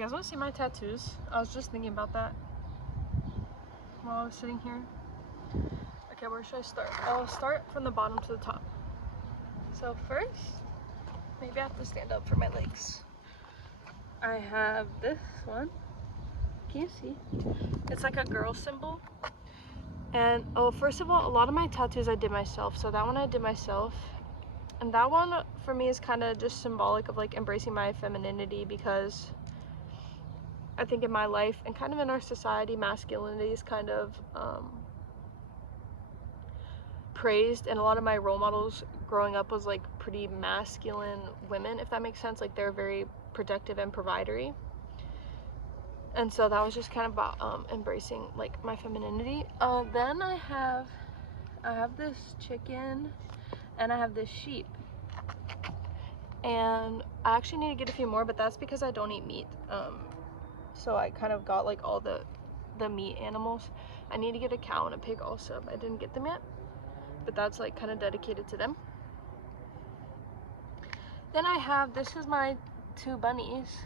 you guys want to see my tattoos? I was just thinking about that while I was sitting here. Okay, where should I start? I'll start from the bottom to the top. So first, maybe I have to stand up for my legs. I have this one. Can you see? It's like a girl symbol. And oh, first of all, a lot of my tattoos I did myself. So that one I did myself. And that one for me is kind of just symbolic of like embracing my femininity, because I think in my life and kind of in our society, masculinity is kind of praised, and a lot of my role models growing up was like pretty masculine women, if that makes sense. Like they're very protective and providery, and so that was just kind of about embracing like my femininity. Then I have this chicken and I have this sheep, and I actually need to get a few more, but that's because I don't eat meat. So I kind of got like all the meat animals. I need to get a cow and a pig also, but I didn't get them yet, but that's like kind of dedicated to them. Then I have, this is my 2 bunnies,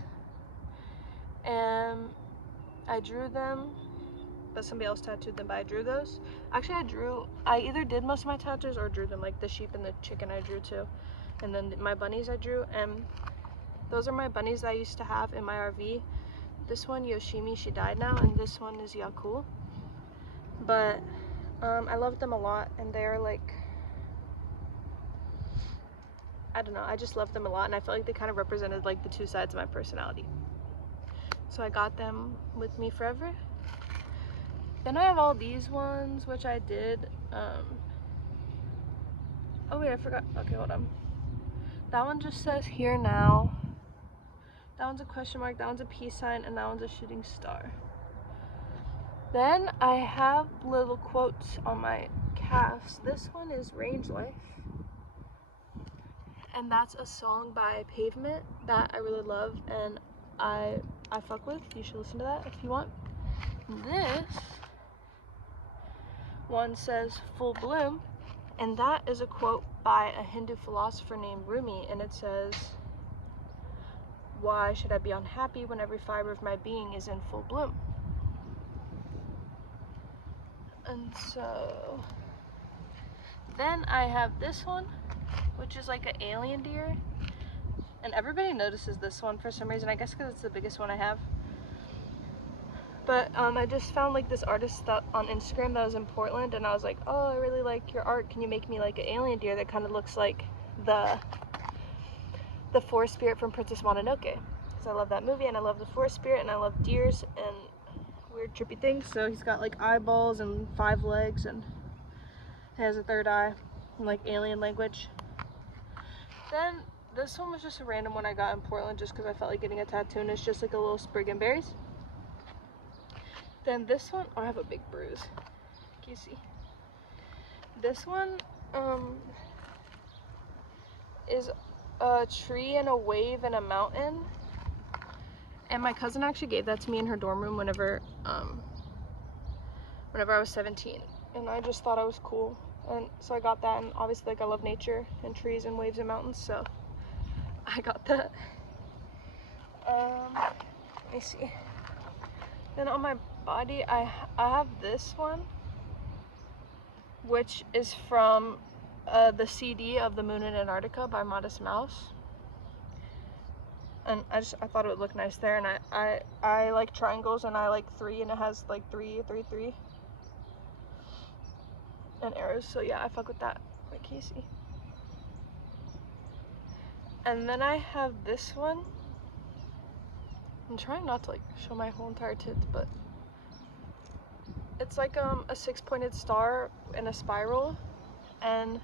and I drew them, but somebody else tattooed them, but I drew those. Actually, I either did most of my tattoos or drew them, like the sheep and the chicken I drew too. And then my bunnies I drew, and those are my bunnies that I used to have in my RV. This one, Yoshimi, she died now, and this one is Yaku. But I love them a lot, and they're like, I don't know, I just love them a lot, and I felt like they kind of represented like the 2 sides of my personality. So I got them with me forever. Then I have all these ones, which I did. Oh wait, I forgot. Okay, hold on. That one just says here now. That one's a question mark, that one's a peace sign, and that one's a shooting star. Then I have little quotes on my calves. This one is Range Life, and that's a song by Pavement that I really love, and I fuck with. You should listen to that if you want. This one says Full Bloom, and that is a quote by a Hindu philosopher named Rumi, and it says, "Why should I be unhappy when every fiber of my being is in full bloom?" And so then I have this one, which is like an alien deer, and everybody notices this one for some reason, I guess because it's the biggest one I have. But I just found like this artist that on Instagram that was in Portland, and I was like, oh, I really like your art, can you make me like an alien deer that kind of looks like the forest spirit from Princess Mononoke, because I love that movie, and I love the forest spirit, and I love deers and weird trippy things. So he's got like eyeballs and 5 legs, and he has a 3rd eye, and like alien language. Then this one was just a random one I got in Portland just because I felt like getting a tattoo, and it's just like a little sprig and berries. Then this one, oh, I have a big bruise. Can you see? This one is a tree and a wave and a mountain, and my cousin actually gave that to me in her dorm room whenever I was 17, and I just thought it was cool, and so I got that. And obviously, like, I love nature and trees and waves and mountains, so I got that. Let me see. Then on my body, I have this one, which is from the CD of The Moon in Antarctica by Modest Mouse, and I thought it would look nice there. And I like triangles, and I like 3, and it has like 3, 3, 3 and arrows, so yeah, I fuck with that. Like, can you see? And then I have this one. I'm trying not to like show my whole entire tits, but it's like a 6-pointed star in a spiral, and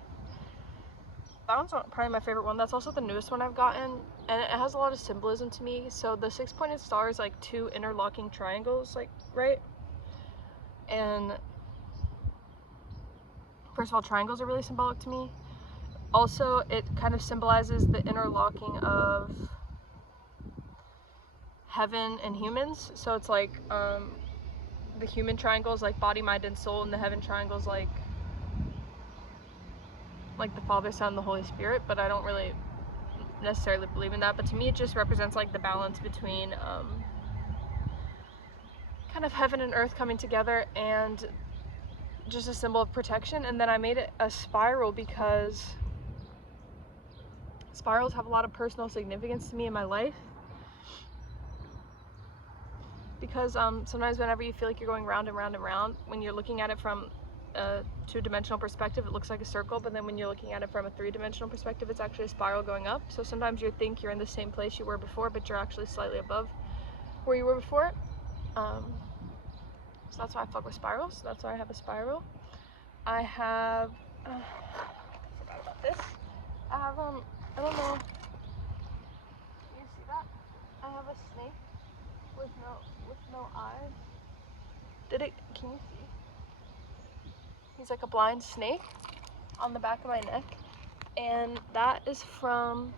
that one's probably my favorite one. That's also the newest one I've gotten, and it has a lot of symbolism to me. So the 6-pointed star is like 2 interlocking triangles, like, right? And first of all, triangles are really symbolic to me. Also, it kind of symbolizes the interlocking of heaven and humans. So it's like the human triangle is like body, mind, and soul, and the heaven triangle is like the Father, Son, and the Holy Spirit. But I don't really necessarily believe in that. But to me, it just represents like the balance between kind of heaven and earth coming together and just a symbol of protection. And then I made it a spiral because spirals have a lot of personal significance to me in my life. Because sometimes whenever you feel like you're going round and round and round, when you're looking at it from a two-dimensional perspective, it looks like a circle, but then when you're looking at it from a three-dimensional perspective, it's actually a spiral going up. So sometimes you think you're in the same place you were before, but you're actually slightly above where you were before. So that's why I fuck with spirals. That's why I have a spiral. I have, I forgot about this. I have, I don't know, you see that? I have a snake with no eyes. Can you see? He's like a blind snake on the back of my neck. And that is from,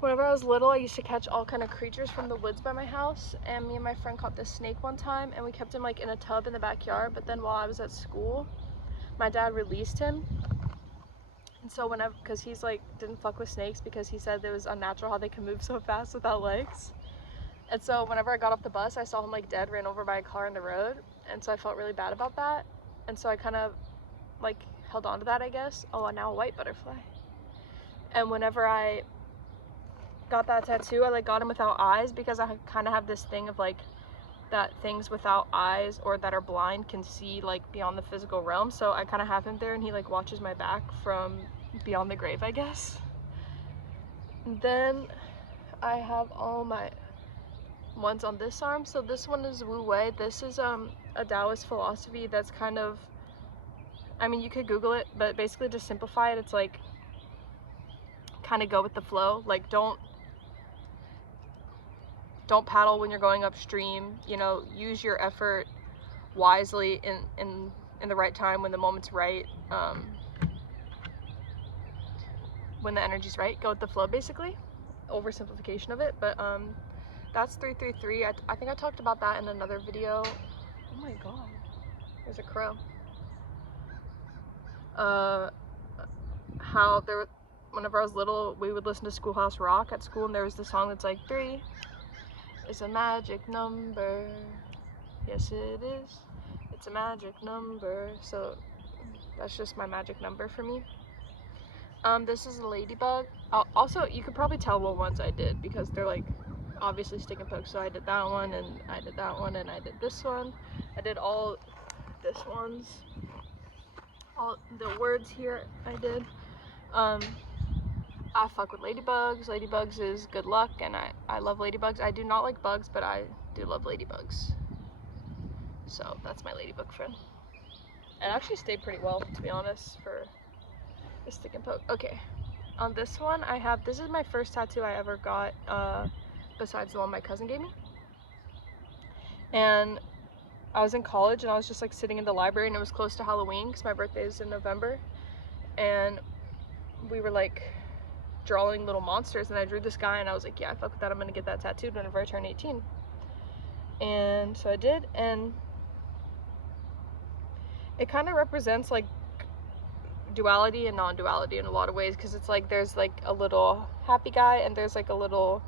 whenever I was little, I used to catch all kind of creatures from the woods by my house. And me and my friend caught this snake one time and we kept him like in a tub in the backyard. But then while I was at school, my dad released him. And so whenever, cause he's like, didn't fuck with snakes because he said it was unnatural how they can move so fast without legs. And so whenever I got off the bus, I saw him like dead, ran over by a car in the road. And so I felt really bad about that. And so I kind of like held on to that, I guess. Oh, and now a white butterfly. And whenever I got that tattoo, I like got him without eyes because I kind of have this thing of like that things without eyes or that are blind can see like beyond the physical realm. So I kind of have him there and he like watches my back from beyond the grave, I guess. And then I have all my ones on this arm. So this one is Wu Wei. This is a Taoist philosophy that's kind of, I mean, you could Google it, but basically to simplify it, it's like kind of go with the flow. Like don't paddle when you're going upstream, you know, use your effort wisely in the right time when the moment's right, when the energy's right, go with the flow, basically. Oversimplification of it, but that's 333. I think I talked about that in another video. Oh my god, there's a crow. How there, whenever I was little, we would listen to Schoolhouse Rock at school, and there was the song that's like 3 is a magic number. Yes, it is. It's a magic number. So that's just my magic number for me. This is a ladybug. Also, you could probably tell what ones I did because they're like obviously stick and poke. So I did that one, and I did that one, and I did this one. I did all this ones. All the words here I did. I fuck with ladybugs. Ladybugs is good luck, and I love ladybugs. I do not like bugs, but I do love ladybugs. So that's my ladybug friend. It actually stayed pretty well, to be honest, for a stick and poke. Okay, on this one I have, this is my first tattoo I ever got, besides the one my cousin gave me. And I was in college and I was just like sitting in the library, and it was close to Halloween because my birthday is in November. And we were like drawing little monsters, and I drew this guy, and I was like, yeah, I fuck with that, I'm gonna get that tattooed whenever I turn 18. And so I did, and it kind of represents like duality and non-duality in a lot of ways, because it's like there's like a little happy guy and there's like a little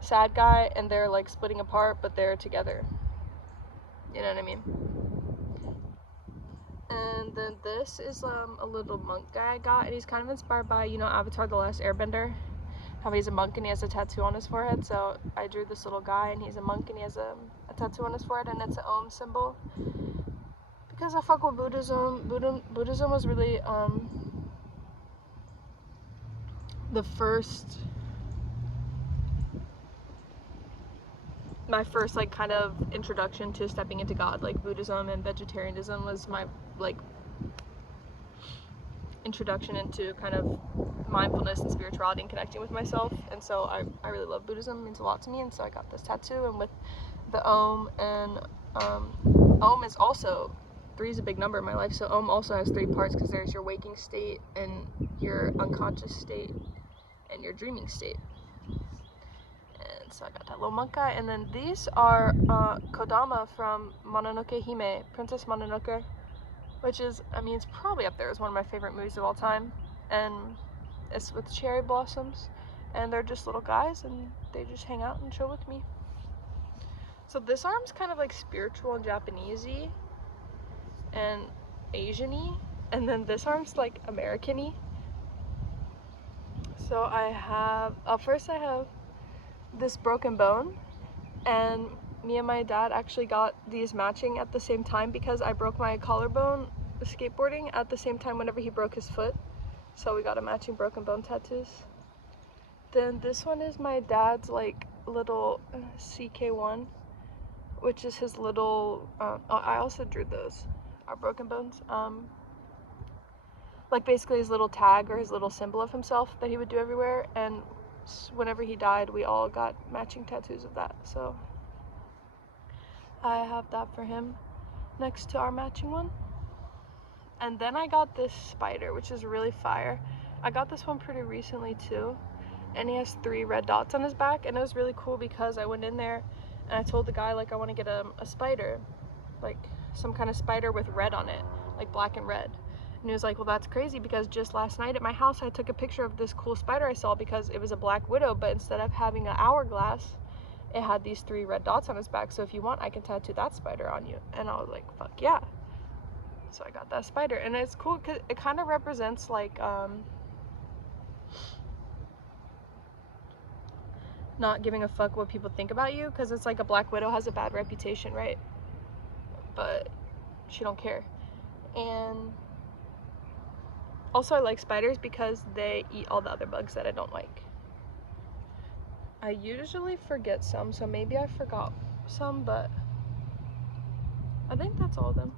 sad guy, and they're like splitting apart but they're together, you know what I mean? And then this is a little monk guy I got, and he's kind of inspired by, you know, Avatar: The Last Airbender, how he's a monk and he has a tattoo on his forehead. So I drew this little guy and he's a monk and he has a tattoo on his forehead, and it's an Om symbol because I fuck with Buddhism. Buddhism was really my first like kind of introduction to stepping into God. Like Buddhism and vegetarianism was my like introduction into kind of mindfulness and spirituality and connecting with myself. And so I really love Buddhism. It means a lot to me, and so I got this tattoo. And with the Om, and Om is also, 3 is a big number in my life, so Om also has 3 parts, because there's your waking state and your unconscious state and your dreaming state. And so I got that little monk guy. And then these are Kodama from Mononoke Hime, Princess Mononoke, which is, I mean, it's probably up there as one of my favorite movies of all time. And it's with cherry blossoms, and they're just little guys, and they just hang out and chill with me. So this arm's kind of like spiritual and Japanese-y and Asian-y, and then this arm's like American-y. So I have, first I have this broken bone, and me and my dad actually got these matching at the same time because I broke my collarbone skateboarding at the same time whenever he broke his foot. So we got a matching broken bone tattoos. Then this one is my dad's like little CK1, which is his little, I also drew those, our broken bones. Like basically his little tag or his little symbol of himself that he would do everywhere, and whenever he died we all got matching tattoos of that, so I have that for him next to our matching one. And then I got this spider, which is really fire. I got this one pretty recently too, and he has 3 red dots on his back, and it was really cool because I went in there and I told the guy like I want to get a spider, like some kind of spider with red on it, like black and red. And he was like, well, that's crazy because just last night at my house I took a picture of this cool spider I saw because it was a black widow, but instead of having an hourglass, it had these 3 red dots on his back, so if you want I can tattoo that spider on you. And I was like, fuck yeah. So I got that spider, and it's cool because it kind of represents like not giving a fuck what people think about you, because it's like a black widow has a bad reputation, right? But she don't care. And also I like spiders because they eat all the other bugs that I don't like. I usually forget some, so maybe I forgot some, but I think that's all of them.